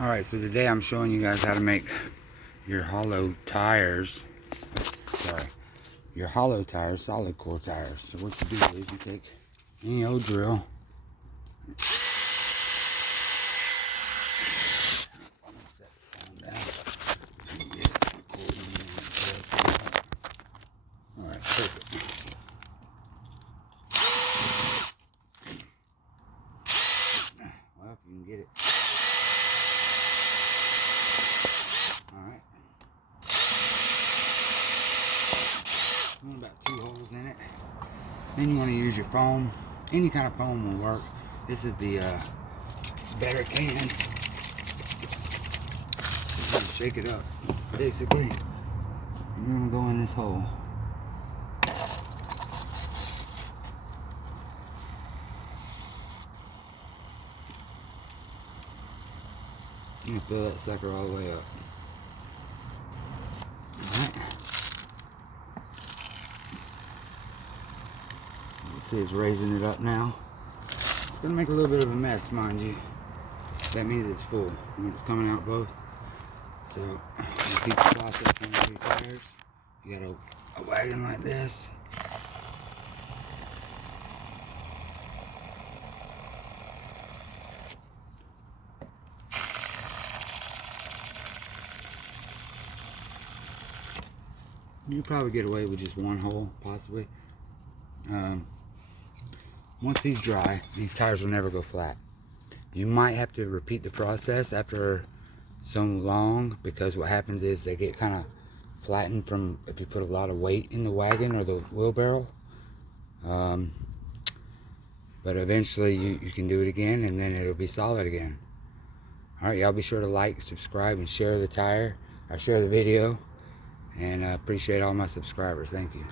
Alright, so today I'm showing you guys how to make your hollow tires. Sorry, your hollow tires, solid core tires. So what you do is you take any old drill. Alright, perfect. Well, if you can get it. Alright. About 2 holes in it. Then you want to use your foam. Any kind of foam will work. This is the better can. Just shake it up, basically. And you're gonna go in this hole. You're gonna fill that sucker all the way up. Alright. You see it's raising it up now. It's gonna make a little bit of a mess, mind you. That means it's full. And it's coming out both. So, repeat the process on all your tires. You got a wagon like this. You probably get away with just 1 hole, possibly. Once these dry, these tires will never go flat. You might have to repeat the process after so long, because what happens is they get kind of flattened from if you put a lot of weight in the wagon or the wheelbarrow. But eventually you can do it again, and then it'll be solid again. Alright, y'all be sure to like, subscribe, and share the video. And I appreciate all my subscribers. Thank you.